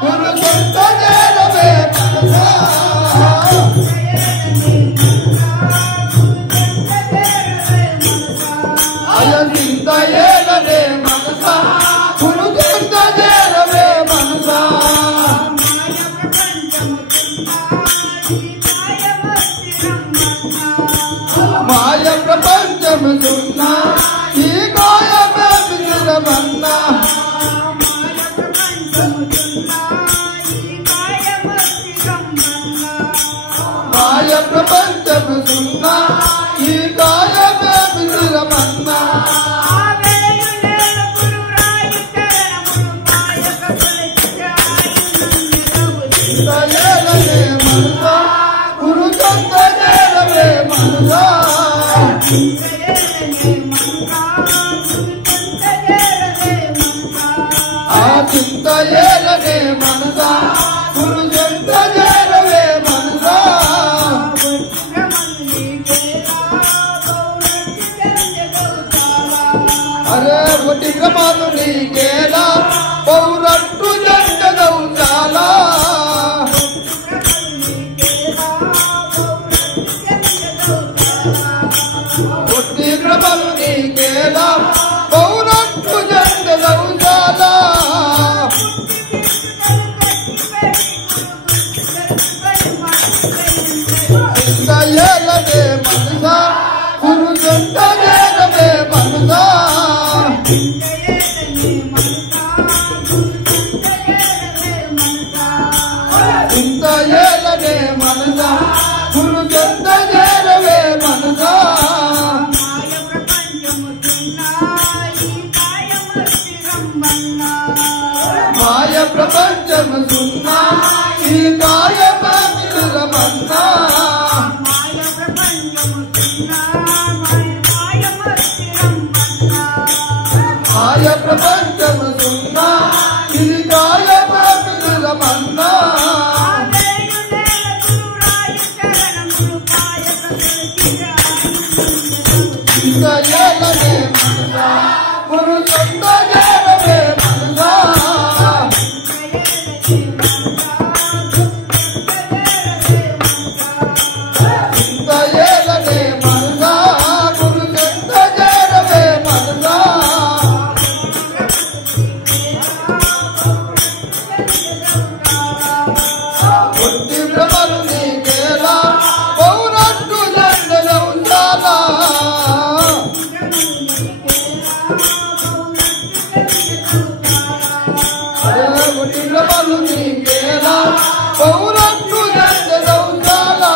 గురు చెంత చేరవే మనసా అయంత ఏలనే మనసా గురు చెంత చేరవే మనసా మాయ ప్రపంచము సున్నా ఈ కాయమే విరమన్నా మాయ ప్రపంచము సున్నా ఈ కాయమే విరమన్నా ఏలనే మనసా గురు చెంత చేరవే మనసా ఆ చింత ఏలనే మనసా గురు చెంత చేరవే మనసా అరే ఒకటి క్రమాలు నీకేలా పౌరట్టు జంటదవు చాలా ఒట్టి క్రమలు నీకేలా పౌరట్టు జంటదవు చాలా చింత ఏలనే మనసా గురు చెంత చేరవే మనసా చింత ఏలనే మనసా గురు చెంత చేరవే మనసా మాయ ప్రపంచము సున్నా ఈ కాయమే విరమన్నా మాయ ప్రపంచము సున్నా ఈ కాయమే విరమన్నా చింత ఏలనే మనసా గురు చెంత చేరవే మనసా చింత ఏలనే మనసా గురు చెంత చేరవే మనసా ఒట్టి భ్రమలు నీకేలా పౌరట్టు జంటదవు చాలా ఒట్టి భ్రమలు నీకేలా పౌరట్టు జంటదవు చాలా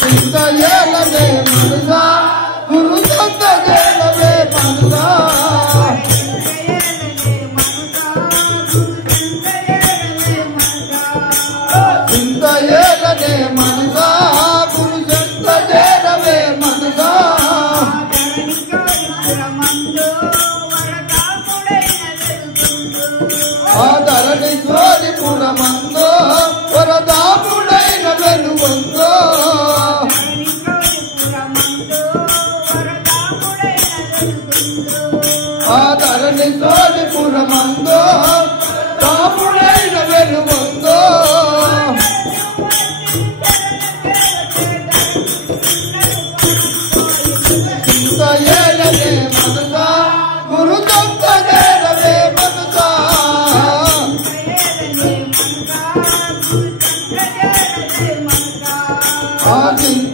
చింత ఏలనే మనసా గురు చెంత చేరవే మనసా చింత ఏలనే మనసా గురు చెంత చేరవే మనసా ఆ ధరణి స్వాదిపురమందో వరదాపుడైన వెలుగొందో ఆ ధరణి స్వాదిపురమందో దాపుడైన వెలుగొందో చింత ఏలనే మనసా గురు చెంత చేరవే మనసా ఆ చింత